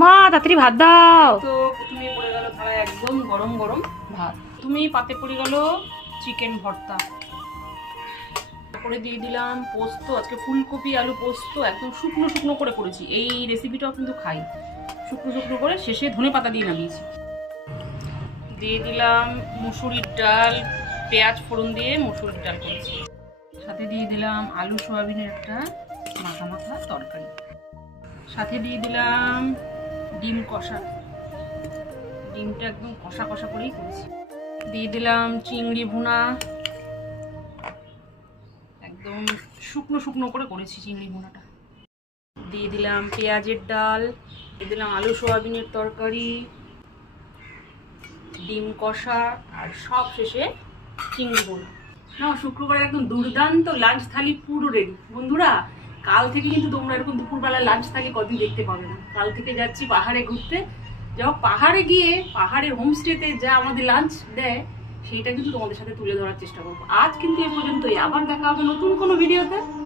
মা তাড়াতাড়ি ভাত দাও। তো প্রথমে পড়ে গেল থালায় একদম গরম গরম ভাত, তুমি পাতে পড়ে গেল চিকেন ভর্তা, তারপরে দিয়ে দিলাম পোস্ত। আজকে ফুলকপি আলু পোস্ত একদম শুকনো শুকনো করে করেছি, এই রেসিপিটাও কিন্তু খাই শুকনো শুকনো করে, শেষে ধনেপাতা দিয়ে নামিয়েছি। দিয়ে দিলাম মুসুরির ডাল, পেঁয়াজ ফোড়ন দিয়ে মুসুরির ডাল করেছি। সাথে দিয়ে দিলাম আলু সোয়াবিনের একটা মাখা মাখা তরকারি। সাথে দিয়ে দিলাম ডিম কষা, ডিমটা একদম কষা কষা করেই করেছি। দিয়ে দিলাম চিংড়ি ভুনা, একদম শুকনো শুকনো করে করেছি চিংড়ি ভুনাটা। দিয়ে দিলাম পেঁয়াজের ডাল, দিয়ে দিলাম আলু সোয়াবিনের তরকারি, ডিম কষা, আর সব শেষে চিংড়ি ভুনা। না, শুক্রবারে একদম দুর্দান্ত লাঞ্চ থালি পুরো রেডি। বন্ধুরা, কাল থেকে কিন্তু তোমরা এরকম দুপুরবেলা লাঞ্চ থালি কদিন দেখতে পাবে না। কাল থেকে যাচ্ছি পাহাড়ে ঘুরতে, যাও পাহাড়ে গিয়ে পাহাড়ের হোমস্টেতে যা আমাদের লাঞ্চ দেয় সেইটা কিন্তু তোমাদের সাথে তুলে ধরার চেষ্টা করবো। আজ কিন্তু এ পর্যন্তই, আবার দেখা হবে নতুন কোনো ভিডিওতে।